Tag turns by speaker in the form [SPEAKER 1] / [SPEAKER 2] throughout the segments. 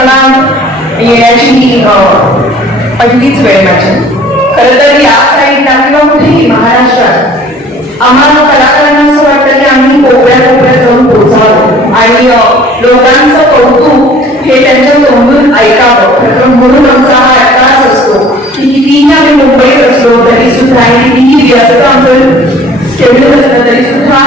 [SPEAKER 1] मला येण्याची पहिलीच वेळ माझी. खरं तर या साईडला किंवा कुठेही महाराष्ट्रात आम्हाला कलाकारांना असं वाटतं की आम्ही कोपऱ्या कोपऱ्या जाऊन पोचावं आणि लोकांचं कौतुक हे त्यांच्या तोंडून ऐकावं. खरं म्हणून आमचा हा ऐकाच असतो की कितीही आम्ही मुंबईत असलो तरी सुद्धा आणि कितीही व्यस्त आमचं शेड्यूल असलं तरी सुद्धा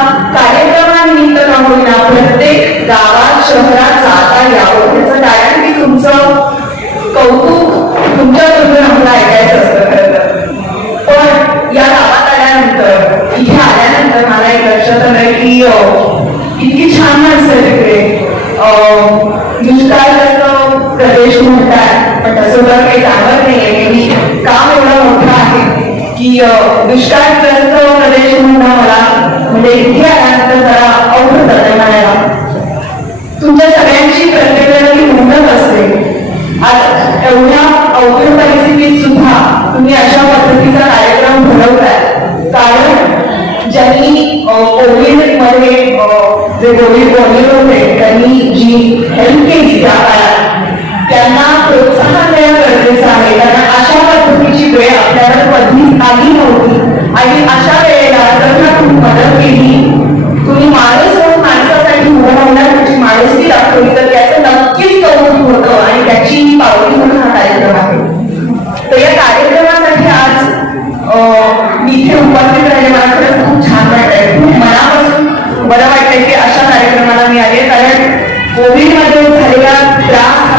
[SPEAKER 1] इतकी छान माणसं तिकडे अं, दुष्काळग्रस्त प्रदेश म्हणतात पण तसं तर काही जाणवत नाहीये. मी काम एवढं मोठं आहे की दुष्काळग्रस्त प्रदेश म्हणणं मला म्हणजे इथे आल्यानंतर जरा अवघड जातं म्हणायला. तुमच्या सगळ्यांची प्रत्येक वेळेला ती असते. आज एवढ्या अवघड परिस्थितीत सुद्धा तुम्ही अशा पद्धतीचा कार्यक्रम भरवताय कारण ज्यांनी कोविडमध्ये अं, जे कोविड पॉझिटिव्ह होते त्यांनी जी हेल्प केली त्या काळात त्यांना प्रोत्साहन देणं गरजेचं आहे. कारण अशा पद्धतीची वेळ आपल्याला कधीच आली नव्हती. आणि अशा वेळेला जर का तुम्ही मदत केली तुम्ही माणूस म्हणून माणसासाठी उभं राहणार तुमची माणुसकी दाखवली तर त्याचं नक्कीच कौतुक होतं आणि त्याची पावती म्हणून हा कार्यक्रम आहे. तर या कार्यक्रमासाठी आज अं, मी इथे उपस्थित राहिले मला मनापासून बरं वाटतंय की अशा कार्यक्रमाला मी आले कारण कोविडमध्ये झालेला त्रास हा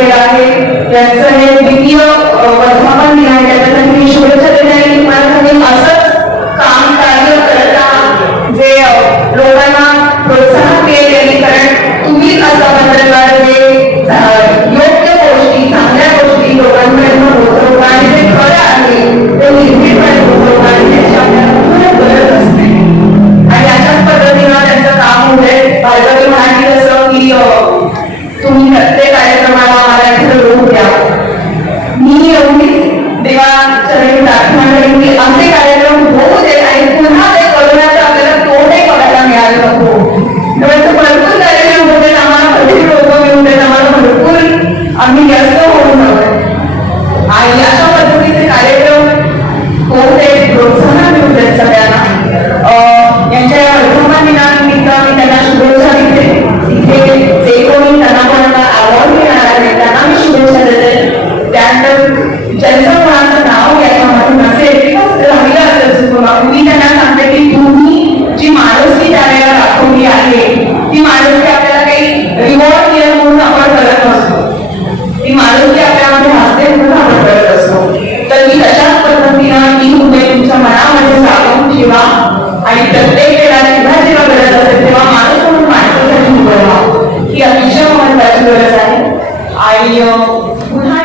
[SPEAKER 1] आहे. त्यांचं Deus. ठेवा आणि प्रत्येक वेळा जेव्हा जेव्हा गरज असेल तेव्हा माणूस म्हणून माणसासाठी उभं राहा ही अतिशय महत्वाची गरज आहे. आणि पुन्हा